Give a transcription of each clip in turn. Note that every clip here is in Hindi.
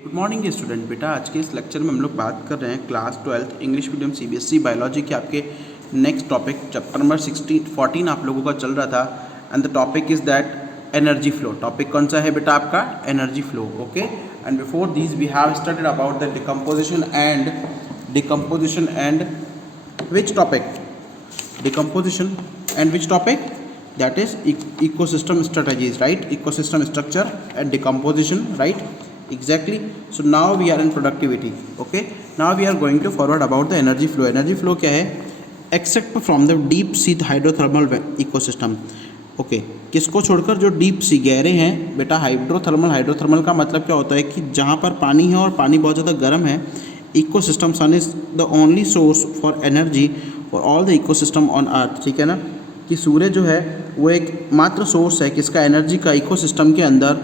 गुड मॉर्निंग स्टूडेंट बेटा, आज के इस लेक्चर में हम लोग बात कर रहे हैं class 12 English medium CBSE biology के आपके नेक्स्ट टॉपिक चैप्टर नंबर 14 आप लोगों का चल रहा था। And the topic is that energy flow. Topic कौन सा है बेटा? आपका energy flow. Okay, and before this we have studied about the decomposition and which topic? Decomposition and which topic? that is ecosystem strategies, right? Ecosystem structure and decomposition, right? Exactly. So now we are in productivity. Okay, now we are going to forward about the energy flow. Energy flow क्या है? Except from the deep sea hydrothermal ecosystem. Okay, किसको छोड़कर? जो डीप सी गहरे हैं बेटा। हाइड्रोथर्मल का मतलब क्या होता है कि जहाँ पर पानी है और पानी बहुत ज़्यादा गर्म है। Ecosystem, sun is the only source for energy for all the ecosystem on earth. ठीक है ना, कि सूर्य जो है वो एक मात्र सोर्स है किसका? एनर्जी का, इकोसिस्टम के अंदर।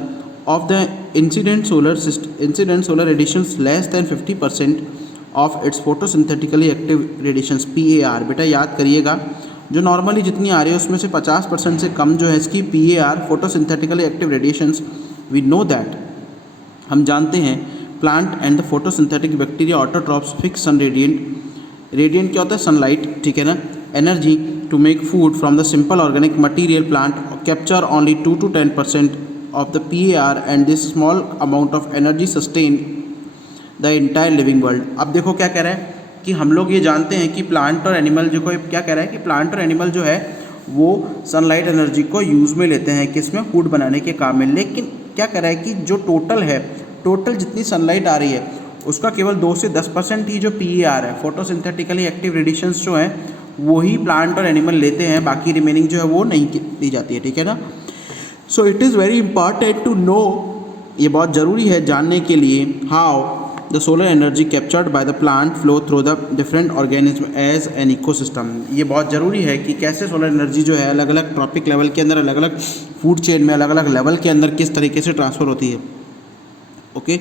Of the incident solar radiations less than 50% of its photosynthetically active radiations, PAR। बेटा याद करिएगा, जो नॉर्मली जितनी आ रही है उसमें से 50% से कम जो है इसकी PAR, photosynthetically active radiations. We know that, हम जानते हैं plant and the photosynthetic bacteria autotrophs fix sun radiant क्या होता है? सनलाइट। ठीक है ना। Energy to make food from the simple organic material plant capture only 2 to 10% of the PAR, and this small amount of energy sustain the entire living world। अब देखो क्या कह रहा है कि हम लोग ये जानते हैं कि प्लांट और एनिमल जो को क्या कह रहा है कि प्लांट और एनिमल जो है वो सनलाइट एनर्जी को यूज़ में लेते हैं किसमें? फूड बनाने के काम में। लेकिन क्या कह रहा है कि जो टोटल जितनी सनलाइट आ रही है उसका केवल 2 से 10% ही जो PAR है, फोटोसिंथेटिकली एक्टिव रेडिएशंस जो हैं वही प्लांट और एनिमल लेते हैं, बाकी रिमेनिंग जो है वो नहीं दी जाती है। ठीक है ना। So it is very important to know, ये बहुत ज़रूरी है जानने के लिए, how the solar energy captured by the plant flow through the different organism as an ecosystem. ये बहुत ज़रूरी है कि कैसे सोलर एनर्जी जो है अलग अलग ट्रॉपिक लेवल के अंदर, अलग अलग फूड चेन में, अलग अलग लेवल के अंदर किस तरीके से ट्रांसफ़र होती है। ओके,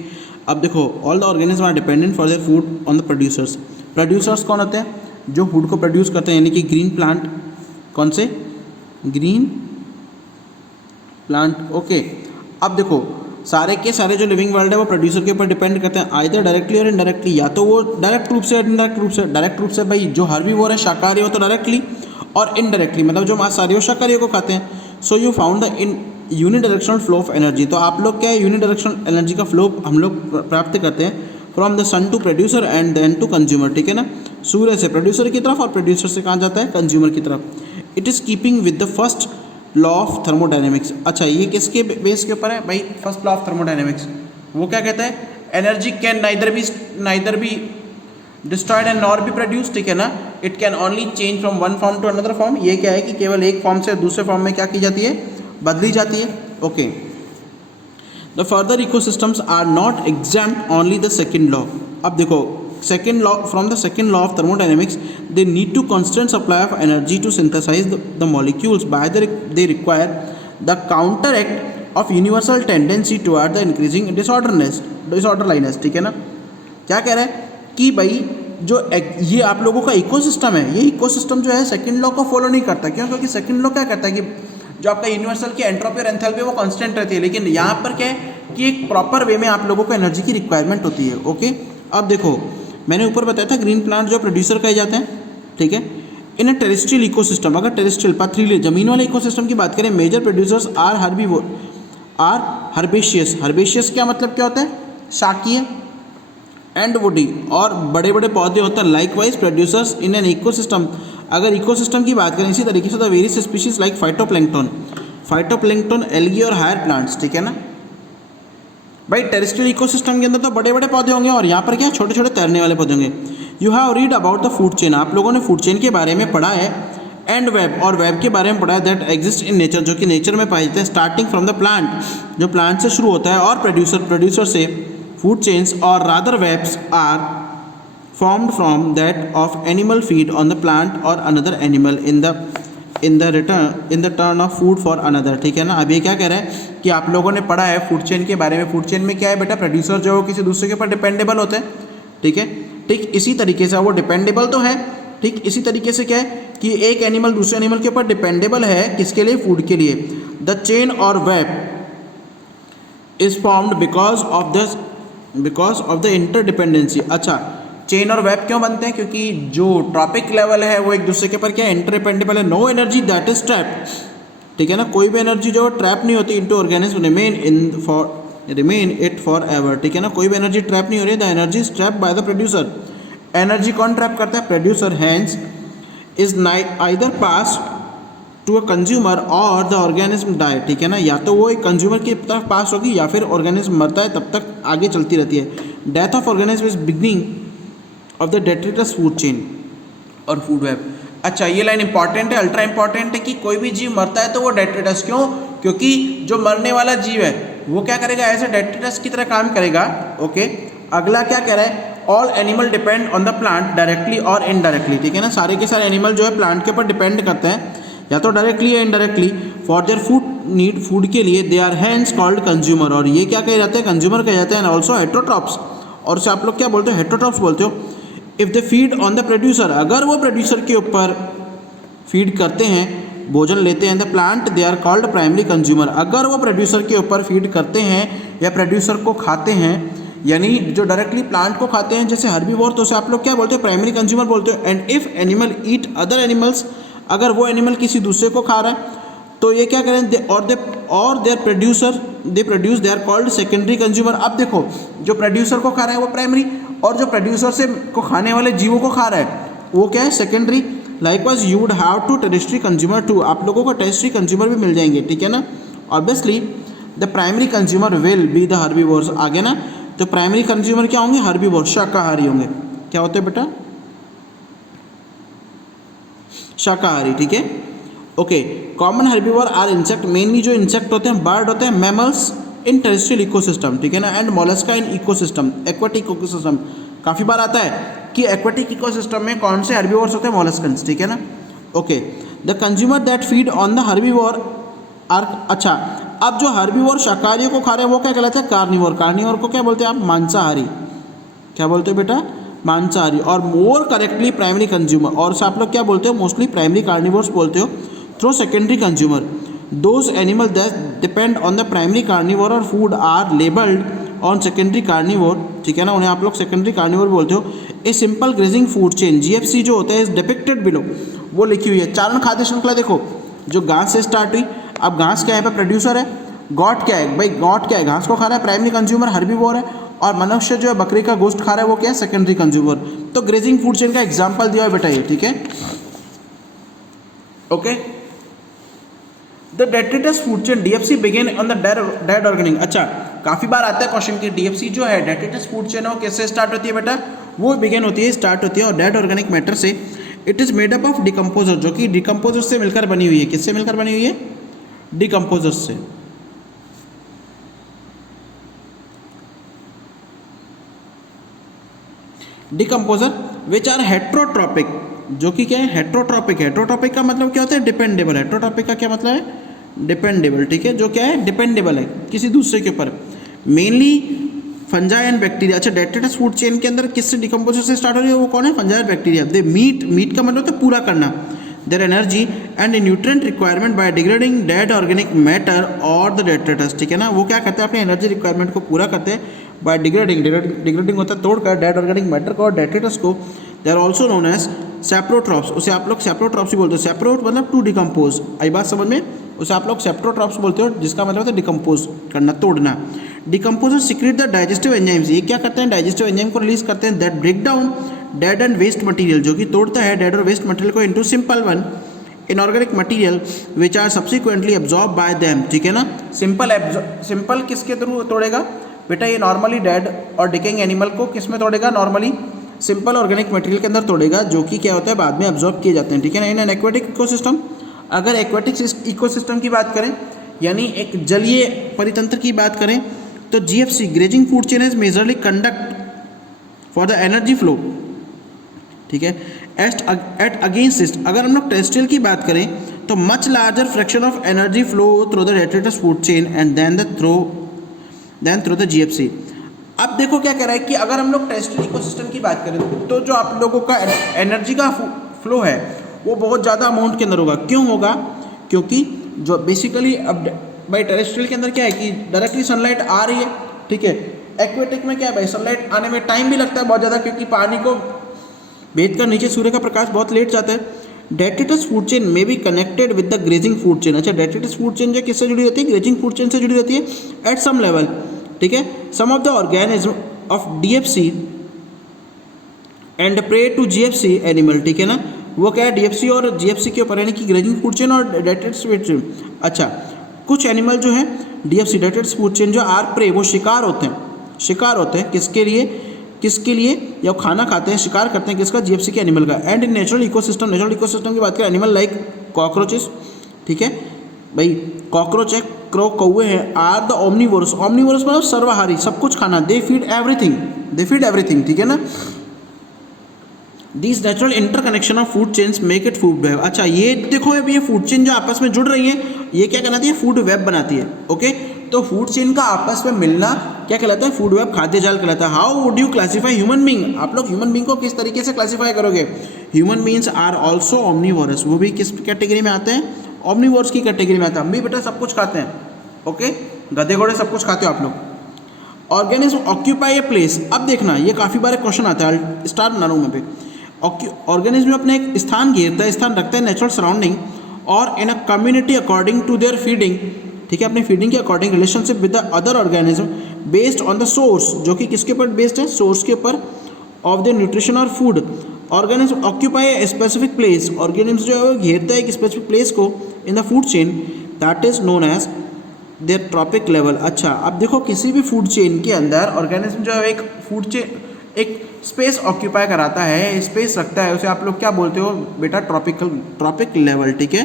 अब देखो, all the organism are dependent for their food on the producers. Producers कौन होते हैं? जो फूड को प्रोड्यूस करते हैं, यानी कि ग्रीन प्लांट। कौन से? Green plant. ओके, अब देखो, सारे के सारे जो लिविंग वर्ल्ड है वो प्रोड्यूसर के ऊपर डिपेंड करते हैं, आइदर डायरेक्टली और इनडायरेक्टली। या तो वो डायरेक्ट रूप से, इनडायरेक्ट रूप से। डायरेक्ट रूप से भाई जो हर्बीवोर है, शाकाहारी हो तो डायरेक्टली, और इनडायरेक्टली मतलब जो मांसाहारी हो शाकाहारी को खाते हैं। So you found the in unidirectional flow of energy. तो आप लोग क्या है, यूनिडायरेक्शनल एनर्जी का फ्लो हम लोग प्राप्त करते हैं from the sun to producer and then to consumer. ठीक है ना, सूर्य से प्रोड्यूसर की तरफ और प्रोड्यूसर से कहाँ जाता है? कंज्यूमर की तरफ। It is keeping with the first law of thermodynamics. अच्छा, ये किसके बेस के ऊपर है भाई? First law of thermodynamics. वो क्या कहता है? Energy can neither be destroyed and nor be produce. ठीक है ना, it can only change from one form to another form. ये क्या है कि केवल एक फॉर्म से दूसरे फॉर्म में क्या की जाती है? बदली जाती है। Okay, the further ecosystems are not examined only the second law. अब देखो, second law, from the second law of thermodynamics, they need to constant supply of energy to synthesize the molecules, by they require the counteract of universal tendency toward the increasing disorderliness। ठीक है ना। क्या कह रहा है कि भाई जो ये आप लोगों का इकोसिस्टम है, ये इकोसिस्टम जो है सेकंड लॉ को फॉलो नहीं करता। क्यों? क्योंकि सेकंड लॉ क्या कहता है कि जो आपका यूनिवर्सल की एंट्रोपी और एंथैल्पी वो कांस्टेंट रहती है, लेकिन यहाँ पर क्या है कि एक प्रॉपर वे में आप लोगों को एनर्जी की रिक्वायरमेंट होती है। ओके, अब देखो, मैंने ऊपर बताया था ग्रीन प्लांट जो प्रोड्यूसर कहे जाते हैं। ठीक है, इन अ टेरेस्ट्रियल इकोसिस्टम, अगर टेरेस्ट्रियल पथरीले जमीन वाले इकोसिस्टम की बात करें, major producers are herbaceous. Herbaceous क्या मतलब क्या होता है? शाकीय। एंड वुडी, और बड़े बड़े पौधे होते हैं। Likewise producers in an ecosystem, अगर इकोसिस्टम की बात करें इसी तरीके से, the various species like phytoplankton, algae और हायर प्लांट्स। ठीक है ना भाई, टेरेस्ट्रियल इकोसिस्टम के अंदर तो बड़े बड़े पौधे होंगे और यहाँ पर क्या छोटे छोटे तैरने वाले पौधे होंगे। You have read about the food chain, आप लोगों ने फूड चेन के बारे में पढ़ा है। एंड वेब, और वेब के बारे में पढ़ा है, दैट एग्जिस्ट इन नेचर, जो कि नेचर में पाए जाते हैं। स्टार्टिंग फ्रॉम द प्लांट, जो प्लांट से शुरू होता है, और प्रोड्यूसर से फूड चेन्स और rather webs are formed from that of animal feed on the plant और another animal in the turn of food for another. ठीक है ना। अब ये क्या कह रहा है कि आप लोगों ने पढ़ा है फूड चेन के बारे में। फूड चेन में क्या है बेटा? प्रोड्यूसर जो है वो किसी दूसरे के ऊपर डिपेंडेबल होते हैं। ठीक है, ठीक इसी तरीके से वो डिपेंडेबल तो है, ठीक इसी तरीके से क्या है कि एक एनिमल दूसरे एनिमल के ऊपर डिपेंडेबल है, किसके लिए? फूड के लिए। द चेन और web is formed because of the because of the interdependency. अच्छा, चेन और वेब क्यों बनते हैं? क्योंकि जो ट्रॉपिक लेवल है वो एक दूसरे के ऊपर क्या इंटरडिपेंडेबल है। No energy that is trap, ठीक है ना, कोई भी एनर्जी जो ट्रैप नहीं होती into organism remain it for ever, ठीक है ना, कोई भी एनर्जी ट्रैप नहीं हो रही। The energy is trap by the producer. Energy कौन ट्रैप करता है? Producer. Hence is either pass to a consumer और द ऑर्गेनिज्म डाई, ठीक है ना, या तो वो एक कंज्यूमर की तरफ पास होगी या फिर ऑर्गेनिज्म मरता है, तब तक आगे चलती रहती है। Death of organism is beginning of the detritus food chain और फूड वेब। अच्छा, ये लाइन इंपॉर्टेंट है, अल्ट्रा इंपॉर्टेंट है कि कोई भी जीव मरता है तो वो डेट्रिटस, क्यों? क्योंकि जो मरने वाला जीव है वो क्या करेगा? ऐसे डेट्रिटस की तरह काम करेगा। ओके, अगला क्या कह रहा है? All animal depend on the plant directly और इनडायरेक्टली, ठीक है ना, सारे के सारे एनिमल जो है प्लांट के ऊपर डिपेंड करते हैं या तो डायरेक्टली या indirectly for their food need, food के लिए। They are hence called consumer, और ये क्या कहे जाते हैं? कंज्यूमर कहे जाते हैं। एंड ऑल्सो हेट्रोट्रॉप्स, और से आप लोग क्या बोलते हो? हेट्रोट्रॉप्स बोलते हो। If they feed on the producer, अगर वो प्रोड्यूसर के ऊपर फीड करते हैं, भोजन लेते हैं, the plant they are called primary consumer. अगर वो प्रोड्यूसर के ऊपर फीड करते हैं या प्रोड्यूसर को खाते हैं, यानी जो डायरेक्टली प्लांट को खाते हैं जैसे हर्बीवोर, तो उसे आप लोग क्या बोलते हो? प्राइमरी कंज्यूमर बोलते हो। And if animal eat other animals, अगर वो एनिमल किसी दूसरे को खा रहा है तो ये क्या करें? और their producer they produce, they are called secondary consumer. अब देखो, जो प्रोड्यूसर को खा रहा है वो प्राइमरी, और जो प्रोड्यूसर से को खाने वाले जीवों को खा रहा है वो क्या है? Secondary. Likewise you would have to tertiary consumer too, आप लोगों को टेरेस्ट्री कंज्यूमर भी मिल जाएंगे, ठीक है ना। Obviously the primary consumer will be the herbivores, आगे ना, तो प्राइमरी कंज्यूमर क्या होंगे? हर्बीवोर, शाकाहारी होंगे। क्या होते हैं बेटा? शाकाहारी, ठीक है। Okay, common herbivore are insect, mainly जो इंसेक्ट होते हैं बर्ड होते हैं, मैमल्स इन टेरेस्ट्रियल इकोसिस्टम, ठीक है ना, and Mollusca in ecosystem, aquatic ecosystem. काफ़ी बार आता है कि एक्वाटिक इकोसिस्टम में कौन से हर्बीवोर्स होते हैं? मोलस्कन्स, ठीक है ना। Okay, the consumer that feed on the herbivore are, अच्छा, अब जो हर्बीवोर शाकाहारियों को खा रहे हैं वो क्या कहलाते हैं? कार्निवोर। कार्निवोर को क्या बोलते हैं आप? मांसाहारी। क्या बोलते हो बेटा? मांसाहारी। और मोर करेक्टली प्राइमरी कंज्यूमर, और से आप लोग क्या बोलते हो? मोस्टली प्राइमरी कार्निवोर्स बोलते हो। Through secondary consumer, those animal that depend on the primary carnivore और food are labelled on secondary carnivore, ठीक है ना, उन्हें आप लोग सेकेंडरी कार्निवोर बोलते हो। A simple grazing food chain, GFC जो होता है इज डिपिक्टेड बिलो, वो लिखी हुई है। चारण खाद्य श्रृंखला देखो, जो घास से स्टार्ट हुई, अब घास क्या है? पे प्रोड्यूसर है। गॉट क्या है भाई? गॉट क्या है? घास को खा रहा है, प्राइमरी कंज्यूमर हर्बीवोर है। और मनुष्य जो है बकरी का गोश्त खा रहा है वो क्या है? Secondary consumer. तो ग्रेजिंग फूड चेन का एग्जाम्पल दिया है बेटा ये, ठीक है। Okay, the detritus food chain DFC begin on the dead organic. अच्छा, काफ़ी बार आता है क्वेश्चन कि डीएफसी जो है डेट्रिटस फूड चेन है वो किससे स्टार्ट होती है बेटा? वो बिगिन होती है, स्टार्ट होती है और डेड ऑर्गेनिक मैटर से। It is made up of decomposer, जो कि डिकम्पोजर से मिलकर बनी हुई है। किससे मिलकर बनी हुई है? डिकम्पोजर से। डिकम्पोजर विच आर हेट्रोट्रॉपिक, जो कि क्या है? हेट्रोट्रॉपिक। हेट्रोट्रॉपिक का मतलब क्या होता है? डिपेंडेबल। हेट्रोट्रॉपिक का क्या मतलब है? डिपेंडेबल, ठीक है, जो क्या है? डिपेंडेबल है किसी दूसरे के ऊपर। Mainly fungi and bacteria. अच्छा, डेट्रिटस फूड चेन के अंदर किससे डिकम्पोजर से स्टार्ट हो रही है? वो कौन है? फंजाई और बैक्टीरिया। दे मीट का मतलब होता है पूरा करना, their energy and nutrient requirement by degrading dead organic matter और द डेट्रिटस, ठीक है ना। वो क्या करते हैं? अपने एनर्जी रिक्वायरमेंट को पूरा करते हैं बाय डिग्रेडिंग होता है तोड़कर डेड ऑर्गेनिक मैटर को और डेट्रिटस को। They are also known as saprotrophs, उसे आप लोग सेप्रोट्रॉप्स ही बोलते हो। सेप्रोट मतलब टू डिकम्पोज, आई बात समझ में? उसे आप लोग सेप्रोट्रॉप्स बोलते हो, जिसका मतलब होता है डिकम्पोज करना, तोड़ना। Decomposer secret the digestive enzymes, ये क्या करते हैं? डाइजेस्टिव एंजाइम को रिलीज करते हैं that break down dead and waste material, जो कि तोड़ता है डेड और वेस्ट मटेरियल को into simple one inorganic material which are subsequently absorb by them, ठीक है ना। सिंपल किसके थ्रू तोड़ेगा बेटा? ये नॉर्मली डेड और डिकेइंग एनिमल को किस में तोड़ेगा? नॉर्मली सिंपल ऑर्गेनिक मटेरियल के अंदर तोड़ेगा, जो कि क्या होता है? बाद में एब्जॉर्ब किए जाते हैं, ठीक है ना। इन एन एक्वेटिक इकोसिस्टम, अगर एक्वेटिक इकोसिस्टम की बात करें यानी एक जलीय परितंत्र की बात करें तो GFC grazing food chain is majorly conduct for the energy flow, ठीक है। एट अगेंस्ट दिस, अगर हम लोग टेरेस्ट्रियल की बात करें तो much larger fraction of energy flow through the detritus food chain and then through the GFC. अब देखो क्या कह रहा है कि अगर हम लोग टेरेस्ट्रियल इकोसिस्टम की बात करें तो जो आप लोगों का एनर्जी का फ्लो है वो बहुत ज़्यादा अमाउंट के अंदर होगा। क्यों होगा? क्योंकि जो बेसिकली अब भाई टेरेस्ट्रियल के अंदर क्या है कि डायरेक्टली सनलाइट आ रही है, ठीक है, एक्वेटिक में क्या है भाई, सनलाइट आने में टाइम भी लगता है बहुत ज़्यादा, क्योंकि पानी को भेद कर नीचे सूर्य का प्रकाश बहुत लेट जाता है। डेट्रिटस फूड चेन में be connected with the grazing food chain. अच्छा, डेट्रिटस फूड चेन जो किससे जुड़ी रहती है, ग्रेजिंग फूड चेन से जुड़ी रहती है एट सम लेवल, ठीक है। Some of the organism of DFC and prey to GFC animal, ठीक है ना, वो क्या है डीएफसी और जीएफसी के ऊपर, यानी कि ग्रेजिंग फूड चेन और डेट्रिटस फूड चेन। अच्छा, कुछ एनिमल जो है डीएफसी डेट्रिटस फूड चेन जो आर प्रे, वो शिकार होते हैं, शिकार होते हैं किसके लिए या खाना खाते हैं, शिकार करते हैं किसका, जीएफसी के एनिमल का। And in natural ecosystem, natural ecosystem की बात करें, एनिमल लाइक कॉकरोचेस, ठीक है भाई, कॉकरोच है, क्रो कौवे हैं, आर द ओमनीवोरस, ओमनीवोरस मतलब सर्वाहारी, सब कुछ खाना, दे फीड एवरीथिंग, ठीक है ना। This natural interconnection of food chains make it food web. अच्छा, ये देखो अभी ये फूड चेन जो आपस में जुड़ रही है, ये क्या कहलाती है, फूड वेब बनाती है। ओके, तो फूड चेन का आपस में मिलना क्या कहलाता है, फूड वेब, खाद्य जाल कहलाता है। How would you classify human being, आप लोग ह्यूमन बींग को किस तरीके से क्लासीफाई करोगे। Human beings are also omnivorous, वो भी किस कैटेगरी में आते हैं, ओमनीवोरस की कैटेगरी में आते हैं। हम भी बेटा सब कुछ खाते हैं, ओके, गधे घोड़े सब कुछ खाते हो आप लोग। ऑर्गेनिज्म ऑक्यूपाई ए प्लेस, अब देखना ये काफ़ी बार क्वेश्चन आता है, स्टार बना रहा हूँ मैं पे। ऑर्गेनिज्म अपने एक स्थान घेरता है, स्थान रखता है नेचुरल सराउंडिंग और in a community according to their feeding, ठीक है, अपनी फीडिंग के according relationship with the other organism based on the source, जो कि किसके ऊपर बेस्ड है, सोर्स के ऊपर ऑफ द न्यूट्रिशन और food. Organism occupy a specific place, organism जो है घेरता है एक स्पेसिफिक प्लेस को in the food chain, that is known as their trophic level. अच्छा, अब देखो किसी भी फूड चेन के अंदर ऑर्गेनिज्म जो है एक फूड चेन एक स्पेस ऑक्यूपाई कराता है, स्पेस रखता है, उसे आप लोग क्या बोलते हो बेटा, ट्रॉपिक लेवल, ठीक है,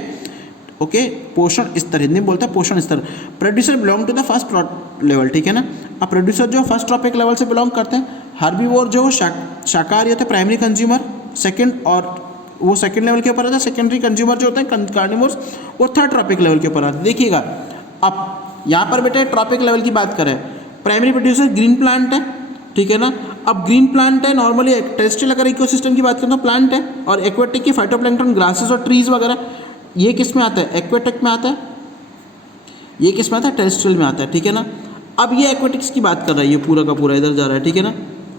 ओके। पोषण स्तर, हिंदी में बोलता है पोषण स्तर। Producer belong to the first level, ठीक है ना। अब प्रोड्यूसर जो फर्स्ट ट्रॉपिक लेवल से बिलोंग करते हैं, हार्बीवोर जो शाकाहारी होते हैं, प्राइमरी कंज्यूमर, सेकंड, और वो सेकंड लेवल के ऊपर आता है। सेकेंडरी कंज्यूमर जो होते हैं कार्निवोर्स, वो थर्ड ट्रॉपिक लेवल के ऊपर आते हैं। देखिएगा अब यहाँ पर बेटा ट्रॉपिक लेवल की बात करें, प्राइमरी प्रोड्यूसर ग्रीन प्लांट है, ठीक है ना। अब ग्रीन प्लांट है, नॉर्मली टेरेस्ट्रियल अगर इकोसिस्टम की बात करें तो प्लांट है, और एक्वेटिक की फाइटोप्लैंक्टन, ग्रासेस और ट्रीज वगैरह, ये किस में आता है, एक्वेटिक में आता है, ये किस में आता है, टेरेस्ट्रियल में आता है, ठीक है ना। अब ये एक्वेटिक्स की बात कर रहा है, ये पूरा का पूरा इधर जा रहा है, ठीक है ना,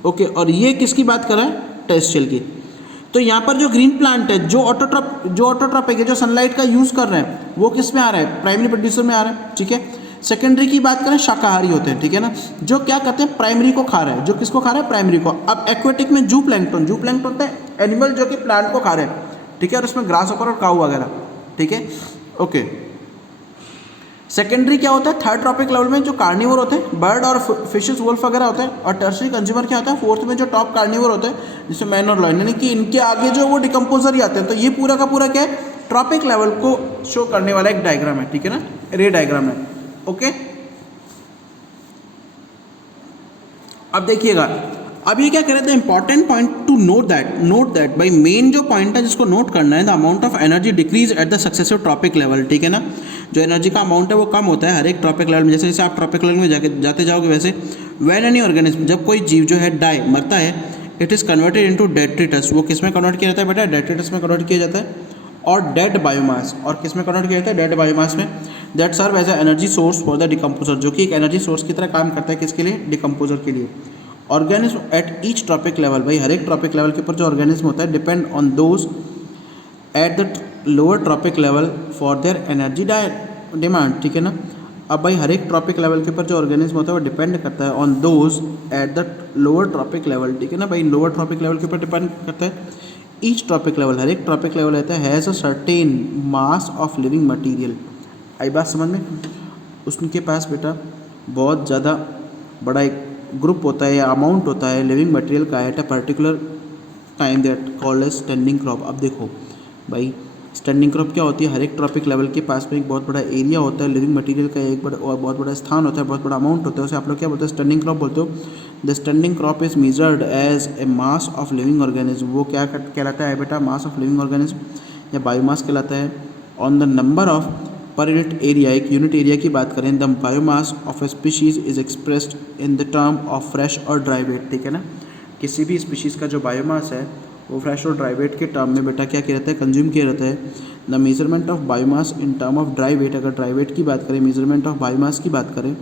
ओके। और ये किसकी बात कर रहा है, टेरेस्ट्रियल की। तो यहाँ पर जो ग्रीन प्लांट है, जो ऑटोट्रॉपिक है, जो सनलाइट का यूज़ कर रहे हैं, वो किस में आ रहा है, प्राइमरी प्रोड्यूसर में आ रहा है, ठीक है। सेकेंडरी की बात करें, शाकाहारी होते हैं, ठीक है ना, जो क्या करते हैं, प्राइमरी को खा रहे हैं, जो किसको खा रहे हैं, प्राइमरी को। अब एक्वेटिक में जू प्लैंक्टन होता है एनिमल जो कि प्लांट को खा रहे हैं, ठीक है, और उसमें ग्रास होपर और काऊ वगैरह, ठीक है, ओके। सेकेंडरी क्या होता है, थर्ड ट्रॉपिक लेवल में जो कार्निवोर होते हैं, बर्ड और फिशेस, वुल्फ वगैरह होते हैं, और टर्सरी कंज्यूमर क्या होता है, फोर्थ में जो टॉप कार्निवोर होते हैं, जिसमें मैन और लॉयन, यानी कि इनके आगे जो वो डिकम्पोजर ही आते हैं। तो ये पूरा का पूरा क्या है, ट्रॉपिक लेवल को शो करने वाला एक डायग्राम है, ठीक है ना, रे डायग्राम है, ओके। अब देखिएगा, अब ये क्या कह रहे थे, important point two note that भाई, मेन जो पॉइंट है जिसको नोट करना है, the amount of energy decrease at the successive trophic level, ठीक है ना। जो एनर्जी का अमाउंट है वो कम होता है हर एक ट्रॉपिक लेवल में, जैसे जैसे आप ट्रॉपिक लेवल में जाते जाओगे वैसे। व्हेन एनी ऑर्गेनिज्म, जब कोई जीव जो है डाई, मरता है, it is converted into detritus, वो किस में कन्वर्ट किया जाता है बेटा, डेट्रिटस में कन्वर्ट किया जाता है, और डेड बायोमास, और किस में कन्वर्ट किया जाता है, डेड बायोमास में, that serve as a energy source for the decomposer, जो कि एक एनर्जी सोर्स की तरह काम करता है, किसके लिए, डिकम्पोजर के लिए। Organism at each trophic level, भाई हर एक ट्रॉपिक लेवल के ऊपर जो ऑर्गेनिज्म होता है, depend on those at the lower trophic level for their energy demand, ठीक है ना। अब भाई हर एक ट्रॉपिक लेवल के ऊपर जो ऑर्गेनिज्म होता है वो डिपेंड करता है on those at the lower trophic level, ठीक है ना भाई, लोअर ट्रॉपिक लेवल के ऊपर डिपेंड करता है। ईच ट्रॉपिक लेवल, हर एक ट्रॉपिक लेवल रहता है, has a certain mass of living material, आई बात समझ में, उसके पास बेटा बहुत ज़्यादा बड़ा एक ग्रुप होता है या अमाउंट होता है लिविंग मटेरियल का at a particular time, that called as standing crop. अब देखो भाई, स्टैंडिंग क्रॉप क्या होती है, हर एक ट्रॉपिक लेवल के पास में एक बहुत बड़ा एरिया होता है लिविंग मटेरियल का, एक बड़ा और बहुत बड़ा स्थान होता है, बहुत बड़ा अमाउंट होता है, उसे आप लोग क्या बोलते हैं, स्टैंडिंग क्रॉप बोलते हो। The standing crop is measured as a mass of living organism, वो क्या कहलाता है बेटा, मास ऑफ लिविंग ऑर्गेनिज्म या बायोमास कहलाता है। On the number of per unit area, एक यूनिट एरिया की बात करें, the biomass of a species is expressed in the term of fresh और ड्राई वेट, ठीक है ना। किसी भी स्पीशीज़ का जो बायोमास है वो फ्रेश और ड्राई वेट के टर्म में बेटा क्या किया रहता है, कंज्यूम किया रहता है। The measurement of biomass in term of dry weight, अगर ड्राई वेट की बात करें, मेजरमेंट ऑफ बायोमास की बात करें,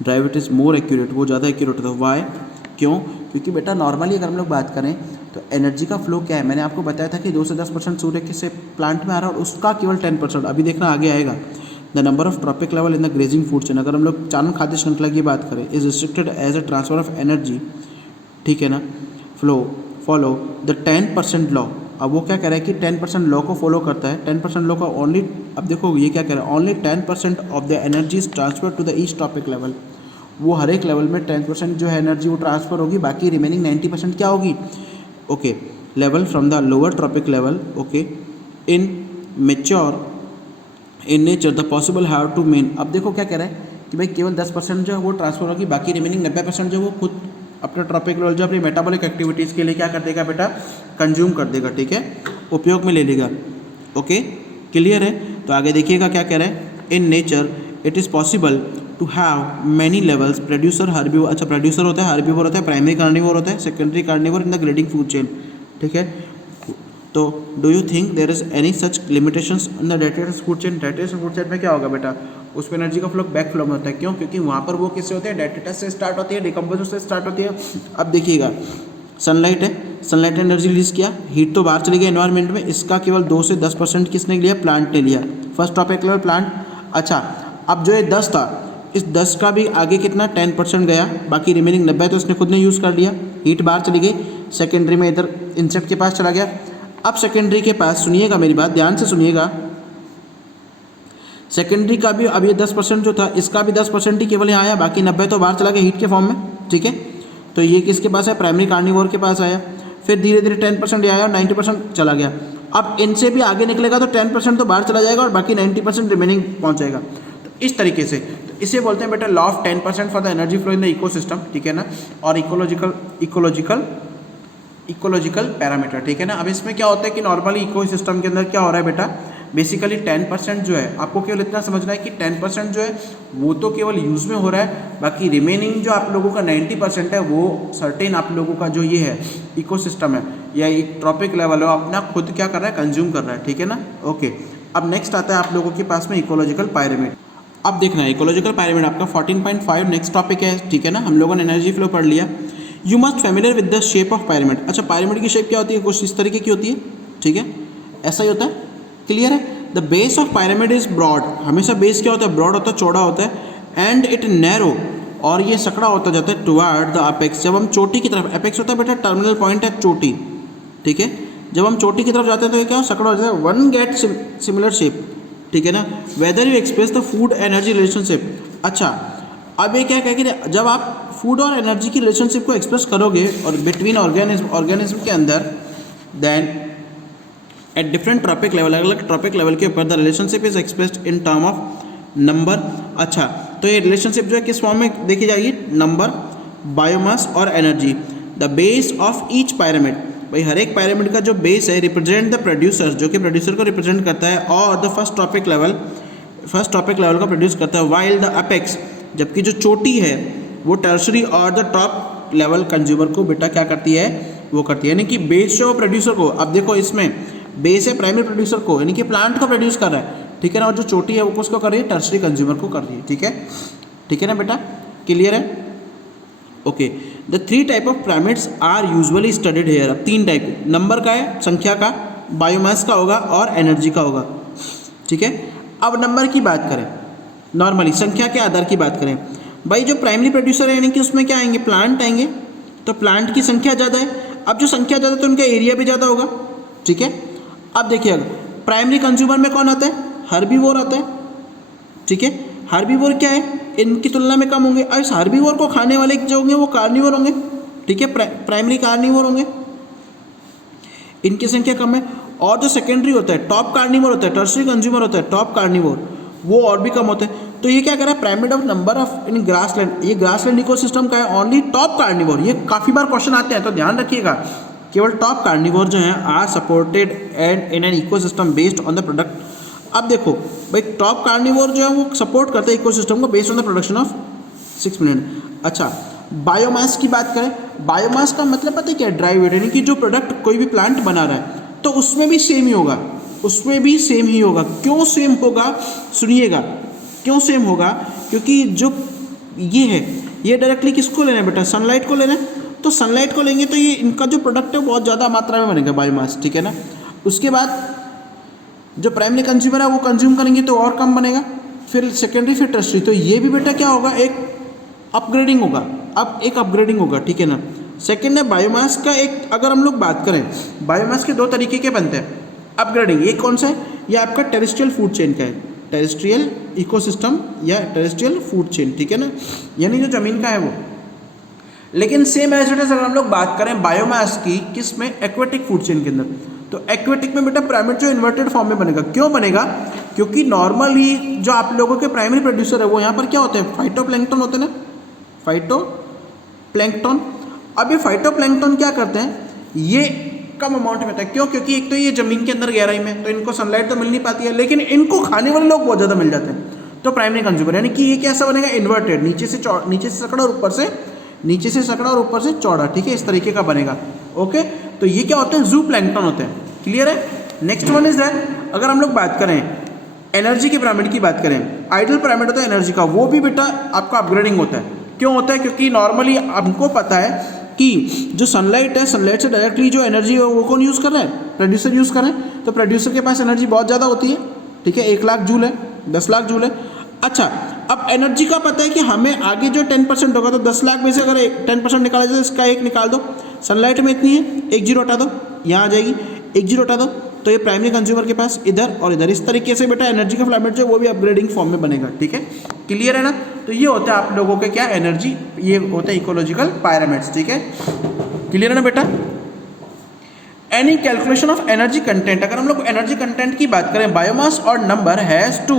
drive it is more accurate, वो ज़्यादा एक्यूरेट होता है। वाई? क्यों? क्योंकि बेटा नॉर्मली अगर हम लोग बात करें तो एनर्जी का फ्लो क्या है, मैंने आपको बताया था कि 2 से 10% सूर्य के से प्लांट में आ रहा है और उसका केवल 10%, अभी देखना आगे आएगा। The number of trophic level in the grazing food chain, अगर हम लोग चारण खाद्य श्रृंखला की बात करें, is restricted as a transfer of energy, ठीक है ना, फॉलो द 10% लॉ। अब वो क्या कह रहा है कि 10% लॉ को फॉलो करता है, 10% लॉ का ओनली, अब देखो ये क्या कह रहा है, only 10% of the energy is transfer to the each trophic level. वो हर एक लेवल में 10% जो है एनर्जी वो ट्रांसफर होगी, बाकी रिमेनिंग 90% क्या होगी, okay, level from the lower trophic level, okay, in mature in nature the possible have to mean. अब देखो क्या कह रहा है कि भाई केवल 10% जो है वो ट्रांसफर होगी, बाकी रिमेनिंग 90% जो वो खुद अपने ट्रॉपिक लेवल जो अपनी मेटाबॉलिक एक्टिविटीज़ के लिए क्या कर देगा बेटा, कंज्यूम कर देगा, ठीक है, उपयोग में ले लेगा। ओके, क्लियर है? तो आगे देखिएगा क्या कह रहा है, in nature it is possible to have many levels, producer herbivore, अच्छा प्रोड्यूसर होता है, हार्बीवोर होता है, प्राइमरी कार्निवोर होता है, secondary carnivore in the grazing food chain, ठीक है। तो do you think there is any such limitations in the detritus food chain? Detritus food chain में क्या होगा बेटा, उसमें एनर्जी का फ्लो बैक फ्लो में होता है। क्यों? क्योंकि वहाँ पर वो किससे होते हैं, डेटेटस से स्टार्ट होती है, डिकम्पोजर से स्टार्ट होती है। अब देखिएगा सनलाइट है, सनलाइट ने एनर्जी रिलीज किया, हीट तो बाहर चली गई एनवायरनमेंट में, इसका केवल 2 से 10% किसने लिया, प्लांट ने लिया, फर्स्ट टॉपिक लेवल प्लांट। अच्छा, अब जो ये 10 था, इस 10 का भी आगे कितना 10% गया, बाकी रिमेनिंग 90 तो इसने खुद ने यूज़ कर लिया, हीट बाहर चली गई, सेकेंडरी में इधर इंसेक्ट के पास चला गया। अब सेकेंडरी के पास सुनिएगा मेरी बात, ध्यान से सुनिएगा, सेकेंडरी का भी अब ये 10% जो था, इसका भी 10% ही केवल यहाँ आया, बाकी 90 तो बाहर चला गया हीट के फॉर्म में, ठीक है। तो ये किसके पास है, प्राइमरी कार्निवोर के पास आया, फिर धीरे धीरे 10% ये आया और 90% चला गया। अब इनसे भी आगे निकलेगा तो 10% तो बाहर चला जाएगा और बाकी 90% रिमेनिंग पहुँच जाएगा। तो इस तरीके से, तो इसे बोलते हैं बेटा law of 10% for the energy flow in the ecosystem, ठीक है ना, और इकोलॉजिकल पैरामीटर, ठीक है ना। अब इसमें क्या होता है कि नॉर्मली इकोसिस्टम के अंदर क्या हो रहा है बेटा, बेसिकली 10% जो है, आपको केवल इतना समझना है कि 10% जो है वो तो केवल यूज़ में हो रहा है, बाकी रिमेनिंग जो आप लोगों का 90% है वो सर्टेन आप लोगों का जो ये है इकोसिस्टम है या एक ट्रॉपिक लेवल है, अपना खुद क्या कर रहा है, कंज्यूम कर रहा है, ठीक है ना। ओके, अब नेक्स्ट आता है आप लोगों के पास में इकोलॉजिकल पायरामिड। अब देखना है इकोलॉजिकल पायरामिड आपका 14.5 नेक्स्ट टॉपिक है, ठीक है ना। हम लोगों ने एनर्जी फ्लो पढ़ लिया। You must familiar with the shape of pyramid. अच्छा, पायरामिड की शेप क्या होती है, कुछ इस तरीके की होती है, ठीक है, ऐसा ही होता है, क्लियर है। The base of pyramid is broad, हमेशा बेस क्या होता है, ब्रॉड होता है, चौड़ा होता है, एंड इट नैरो, और ये सकड़ा होता जाता है टुवर्ड द अपेक्स, जब हम चोटी की तरफ, अपेक्स होता है बेटा टर्मिनल पॉइंट है चोटी, ठीक है, जब हम चोटी की तरफ जाते हैं तो ये क्या सकड़ा हो जाता है, वन गेट सिमिलर शेप, ठीक है ना। Whether you express the food energy relationship. अच्छा, अब ये क्या कहेंगे, जब आप फूड और एनर्जी की रिलेशनशिप को एक्सप्रेस करोगे और बिटवीन ऑर्गेनिज्म के अंदर, then at different trophic level, अलग अलग ट्रॉपिक लेवल के ऊपर the relationship is expressed in term of number. अच्छा, तो ये रिलेशनशिप जो है किस फॉर्म में देखी जाएगी, नंबर, बायोमास और energy. The base of each pyramid, भाई हर एक पायरामिड का जो बेस है रिप्रेजेंट द प्रोड्यूसर, जो कि प्रोड्यूसर को रिप्रेजेंट करता है, और द फर्स्ट टॉपिक लेवल को प्रोड्यूस करता है, वाइल द अपेक्स, जबकि जो चोटी है वो टर्शरी और द टॉप लेवल कंज्यूमर को बेटा क्या करती है, वो करती है, यानी कि बेस जो प्रोड्यूसर को, अब देखो इसमें बेस है प्राइमरी प्रोड्यूसर को, यानी कि प्लांट को प्रोड्यूस कर रहा है, ठीक है ना, और जो चोटी है वो किसको कर रही है, टर्शरी कंज्यूमर को कर रही है, ठीक है ना बेटा, क्लियर है। Okay, the 3 type of pyramids are usually studied here. अब 3 टाइप, नंबर का है, संख्या का, बायोमास का होगा और एनर्जी का होगा, ठीक है। अब नंबर की बात करें, नॉर्मली संख्या के आधार की बात करें, भाई जो प्राइमरी प्रोड्यूसर है यानी कि उसमें क्या आएंगे, प्लांट आएंगे, तो प्लांट की संख्या ज़्यादा है। अब जो संख्या ज़्यादा है तो उनका एरिया भी ज़्यादा होगा, ठीक है। अब देखिए प्राइमरी कंज्यूमर में कौन आता है, हर्बीवोर आता है, ठीक है। हर्बीवोर क्या है, इनकी तुलना में कम होंगे, और इस हर्बीवोर को खाने वाले जो होंगे वो कार्निवोर होंगे, ठीक है, प्राइमरी कार्निवोर होंगे, इनकी संख्या कम है। और जो सेकेंडरी होता है, टॉप कार्निवोर होता है, टर्शरी कंज्यूमर होता है, टॉप कार्निवोर, वो और भी कम होते हैं। तो ये क्या कह रहा है, pyramid of number of in grassland, ये ग्रासलैंड इकोसिस्टम का है, ओनली टॉप कार्निवोर, ये काफ़ी बार क्वेश्चन आते हैं तो ध्यान रखिएगा, केवल टॉप कार्निवोर जो है are supported and in an ecosystem based on the product. अब देखो भाई टॉप कार्निवोर जो है वो सपोर्ट करता है इकोसिस्टम को based on the production of 6 minute. अच्छा, बायोमास की बात करें, बायोमास का मतलब पता है क्या, ड्राई वेट, यानी कि जो प्रोडक्ट कोई भी प्लांट बना रहा है तो उसमें भी सेम ही होगा, उसमें भी सेम ही होगा। क्यों सेम होगा, सुनिएगा, क्यों सेम होगा, क्योंकि जो ये है, ये डायरेक्टली किसको लेना है बेटा, सनलाइट को लेना है। तो सनलाइट को लेंगे तो ये इनका जो प्रोडक्ट है बहुत ज़्यादा मात्रा में बनेगा बायोमास, ठीक है ना। उसके बाद जो प्राइमरी कंज्यूमर है वो कंज्यूम करेंगे तो और कम बनेगा, फिर सेकेंडरी, फिर टर्शरी। तो ये भी बेटा क्या होगा, एक अपग्रेडिंग होगा, अब एक अपग्रेडिंग होगा, ठीक है ना। सेकेंड है बायोमास का एक, अगर हम लोग बात करें बायोमास के दो तरीके के बनते हैं अपग्रेडिंग। एक कौन सा है, ये आपका टेरेस्ट्रियल फूड चेन का है, टेरेस्ट्रियल इकोसिस्टम या टेरेस्ट्रियल फूड चेन, ठीक है ना, यानी जो ज़मीन का है वो। लेकिन सेम एज इट इज अगर हम लोग बात करें बायोमास की, किस में, एक्वेटिक फूड चेन के अंदर, तो एक्वेटिक में बेटा पिरामिड जो इन्वर्टेड फॉर्म में बनेगा। क्यों बनेगा, क्योंकि नॉर्मली जो आप लोगों के प्राइमरी प्रोड्यूसर है वो यहाँ पर क्या होते हैं, फाइटोप्लैंक्टन होते हैं ना, फाइटोप्लैंक्टन। अब ये फाइटोप्लैंक्टन क्या करते हैं, ये कम अमाउंट में होता है। क्यों, क्योंकि एक तो ये जमीन के अंदर गहराई में, तो इनको सनलाइट तो मिल नहीं पाती है, लेकिन इनको खाने वाले लोग बहुत ज़्यादा मिल जाते हैं, तो प्राइमरी कंज्यूमर, यानी कि ये कैसा बनेगा, इन्वर्टेड, नीचे से सकड़ा और ऊपर से, नीचे से सकड़ा और ऊपर से चौड़ा, ठीक है, इस तरीके का बनेगा। ओके, तो ये क्या होते हैं, जू प्लैंक्टन होते हैं। क्लियर है। नेक्स्ट वन इज दैट, अगर हम लोग बात करें एनर्जी के पिरामिड की बात करें, आइडल पिरामिड होता है एनर्जी का, वो भी बेटा आपका अपग्रेडिंग होता है। क्यों होता है, क्योंकि नॉर्मली हमको पता है कि जो सनलाइट है, सनलाइट से डायरेक्टली जो एनर्जी है वो कौन यूज़ कर रहा है, प्रोड्यूसर यूज़ कर रहे हैं। तो प्रोड्यूसर के पास एनर्जी बहुत ज़्यादा होती है, ठीक है, 1 लाख जूल है, 10 लाख जूल है। अच्छा, अब एनर्जी का पता है कि हमें आगे जो 10% होगा, तो 10 लाख में से अगर 10% निकाला जाए तो इसका 1 निकाल दो, सनलाइट में इतनी है, 1 जीरो हटा दो, यहाँ आ जाएगी, 1 जीरो हटा दो, तो ये प्राइमरी कंज्यूमर के पास इधर और इधर, इस तरीके से बेटा एनर्जी का पिरामिड जो है वो भी अपग्रेडिंग फॉर्म में बनेगा, ठीक है। क्लियर है ना। तो ये होता है आप लोगों के क्या, एनर्जी, ये होता है इकोलॉजिकल पिरामिड्स, ठीक है। क्लियर है ना बेटा। Any calculation of energy content, अगर हम लोग एनर्जी कंटेंट की बात करें, बायोमास और number has to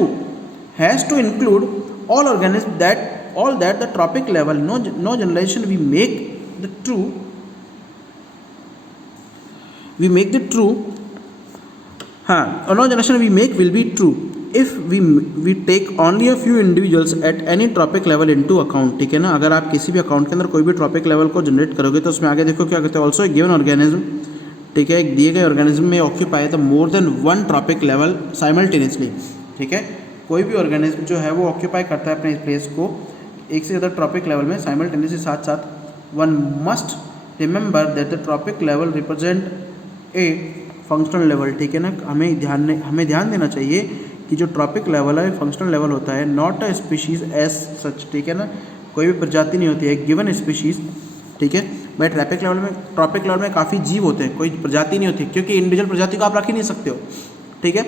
include all organism that all that the trophic level, no generation we make the true हाँ, no generation we make will be true if we take only a few individuals at any trophic level into account, ठीक है ना। अगर आप किसी भी अकाउंट के अंदर कोई भी ट्रॉपिक लेवल को जनरेट करोगे तो उसमें आगे देखो क्या कहते हैं, ऑल्सो गिवन ऑर्गेनिज्म, ठीक है, एक दिए गए ऑर्गेनिज्म में occupy the more than 1 trophic level simultaneously, ठीक है। कोई भी ऑर्गेनिज्म जो है वो ऑक्यूपाई करता है अपने प्लेस को एक से ज़्यादा ट्रॉपिक लेवल में साइमल्टेनियसली साथ साथ। One must remember that the trophic level represent a functional level, ठीक है ना। हमें ध्यान देना चाहिए कि जो ट्रॉपिक लेवल है फंक्शनल लेवल होता है, not a species as such, ठीक है ना। कोई भी प्रजाति नहीं होती है, गिवन स्पीशीज़, ठीक है। भाई ट्रॉपिक लेवल में काफ़ी जीव होते हैं, कोई प्रजाति नहीं होती, क्योंकि इंडिविजुअल प्रजाति को आप रख ही नहीं सकते हो, ठीक है।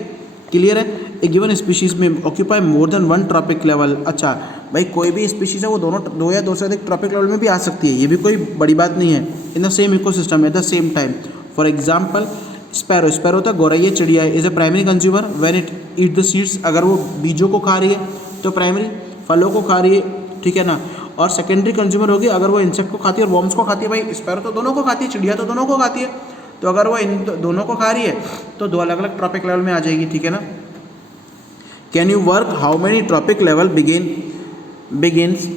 क्लियर है। ए गिवन स्पीशीज़ में occupy more than 1 tropic level. अच्छा भाई, कोई भी स्पीशीज़ है वो दो या दो से अधिक ट्रॉपिक लेवल में भी आ सकती है, ये भी कोई बड़ी बात नहीं है, in the same ecosystem at the same time. For example sparrow होता है गौरैया चिड़िया, is a primary consumer when it eat the seeds, अगर वो बीजों को खा रही है तो प्राइमरी, फलों को खा रही है, ठीक है ना। और सेकेंडरी कंज्यूमर होगी अगर वो इंसेक्ट को खाती है और वॉर्म्स को खाती है। भाई स्पैरो तो दोनों को खाती है, चिड़िया तो दोनों को खाती है, तो अगर वो इन दोनों को खा रही है तो 2 अलग अलग ट्रॉपिक लेवल में आ जाएगी, ठीक है ना। Can you work how many trophic level begins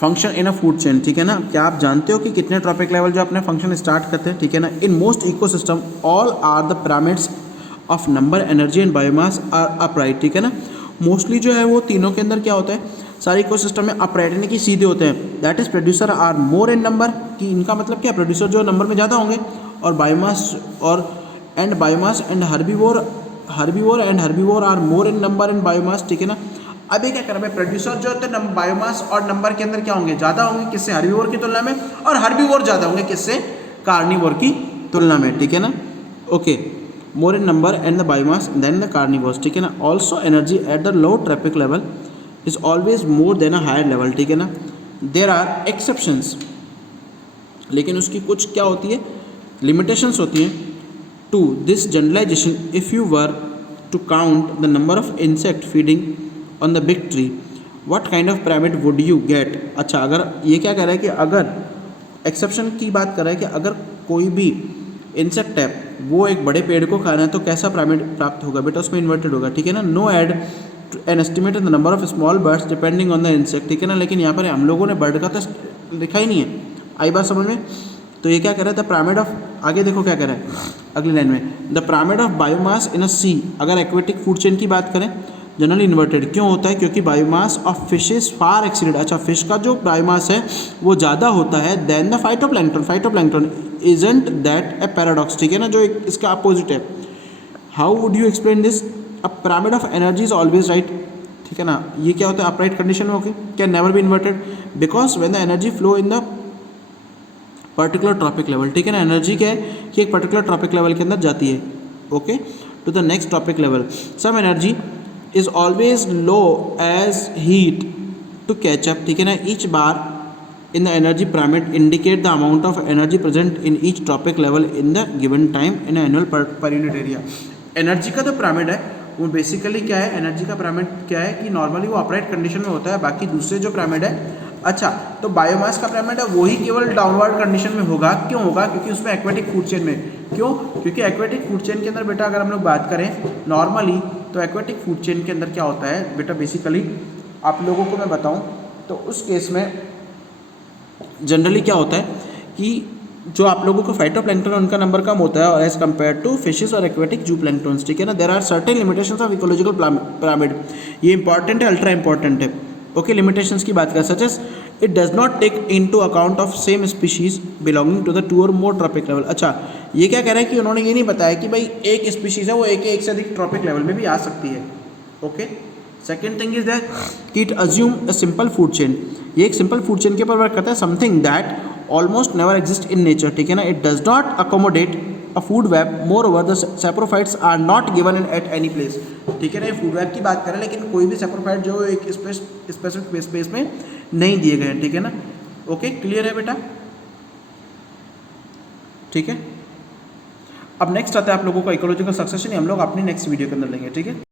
function in a food chain, ठीक है ना। क्या आप जानते हो कि कितने ट्रॉपिक लेवल जो अपने फंक्शन स्टार्ट करते हैं, ठीक है ना। In most ecosystem all are the pyramids of number, energy and biomass are upright, ठीक है ना। मोस्टली जो है वो तीनों के अंदर क्या होता है, सारे इकोसिस्टम में अपराइट यानी कि सीधे होते हैं। That is producer are more in number, कि इनका मतलब क्या, प्रोड्यूसर जो नंबर में ज़्यादा होंगे, और biomass and herbivore are more in number and biomass, ठीक है ना। अब ये क्या कर रहा है, प्रोड्यूसर जो होते हैं बायोमास और नंबर के अंदर क्या होंगे, ज़्यादा होंगे किससे, हर्बीवोर की तुलना में, और हर्बीवोर ज़्यादा होंगे किससे, कार्निवोर की तुलना में, ठीक है ना। Okay, more in number and the biomass then the carnivores, ठीक है ना। Also energy at the low trophic level is always more than a higher level, ठीक है ना। देर आर एक्सेप्शंस, लेकिन उसकी कुछ क्या होती है, लिमिटेशंस होती हैं to this generalization. If you were to count the number of insect feeding on the big tree, what kind of pyramid would you get. अच्छा, अगर ये क्या कह रहा है कि अगर एक्सेप्शन की बात कर रहा है कि अगर कोई भी इंसेक्ट है वो एक बड़े पेड़ को खा रहा है तो कैसा पिरामिड प्राप्त होगा बेटा, उसमें इन्वर्टेड होगा, ठीक है ना। No add an estimate the number of small birds depending on the insect, ठीक है ना। लेकिन यहाँ पर हम लोगों ने बर्ड का तो लिखा ही नहीं है, आई बात समझ में। तो ये क्या कह रहा है, द पिरामिड ऑफ, आगे देखो क्या कह रहा है अगली लाइन में, द पिरामिड ऑफ बायोमास इन अ सी। अगर एक्वेटिक फूड चेन की बात करें जनरली इन्वर्टेड क्यों होता है? क्योंकि biomass of fishes far exceeded, अच्छा फिश का जो बायोमास है वो ज़्यादा होता है then the phytoplankton. Phytoplankton isn't that a paradox, ठीक है ना, जो इसका अपोजिट है। How would you explain this? A pyramid of energy is always right, ठीक है ना, ये क्या होता है? अपराइट कंडीशन में, okay, can never be inverted because when the energy flow in the particular trophic level, ठीक है ना, एनर्जी क्या है कि एक पर्टिकुलर ट्रॉपिक लेवल के अंदर जाती है, okay, to the next trophic level. Some energy is always low as heat to catch up, ठीक है ना, ईच बार in the energy pyramid indicate the amount of energy present in each tropic level in the given time in an annual per unit area। Energy का जो पिरामिड है वो बेसिकली क्या है? एनर्जी का पिरामिड क्या है कि नॉर्मली वो अपराइट कंडीशन में होता है, बाकी दूसरे जो पिरामिड है, अच्छा तो बायोमास का पिरामिड है वही केवल डाउनवर्ड कंडीशन में होगा। क्यों होगा? क्योंकि उसमें एक्वेटिक फूड चेन में, क्यों? क्योंकि एक्वेटिक फूड चेन के अंदर बेटा अगर हम लोग बात करें नॉर्मली, तो एक्वेटिक फूड चेन के अंदर क्या होता है बेटा, बेसिकली आप लोगों को मैं बताऊं तो उस केस में जनरली क्या होता है कि जो आप लोगों को फाइटोप्लैंक्टन उनका नंबर कम होता है एज कम्पेयर टू फिशेस और एक्वेटिक जूप्लैंक्टन्स, ठीक है ना। There are certain limitations of ecological pyramid, ये इंपॉर्टेंट है, अल्ट्रा इंपॉर्टेंट है, ओके। लिमिटेशंस की बात करें such as it does not take into account of same species belonging to the 2 और मोर ट्रॉपिक लेवल। अच्छा ये क्या कह रहा है कि उन्होंने ये नहीं बताया कि भाई एक स्पीशीज है वो एक से अधिक ट्रॉपिक लेवल में भी आ सकती है, okay. Second thing is that कि it assume a simple food chain, ये एक सिंपल फूड चेन के ऊपर वर्क करता है, something that almost never exist in nature, ठीक है ना। It does not accommodate a food web, moreover the saprophytes are not given in at any place, ठीक है ना। ये फूड वेब की बात करें लेकिन कोई भी सैप्रोफाइट जो एक स्पेसिफिक स्पेस में नहीं दिए गए हैं, ठीक है ना, ओके। क्लियर है बेटा, ठीक है। अब नेक्स्ट आता है आप लोगों का इकोलॉजिकल सक्सेशन, हम लोग अपनी नेक्स्ट वीडियो के अंदर लेंगे, ठीक है।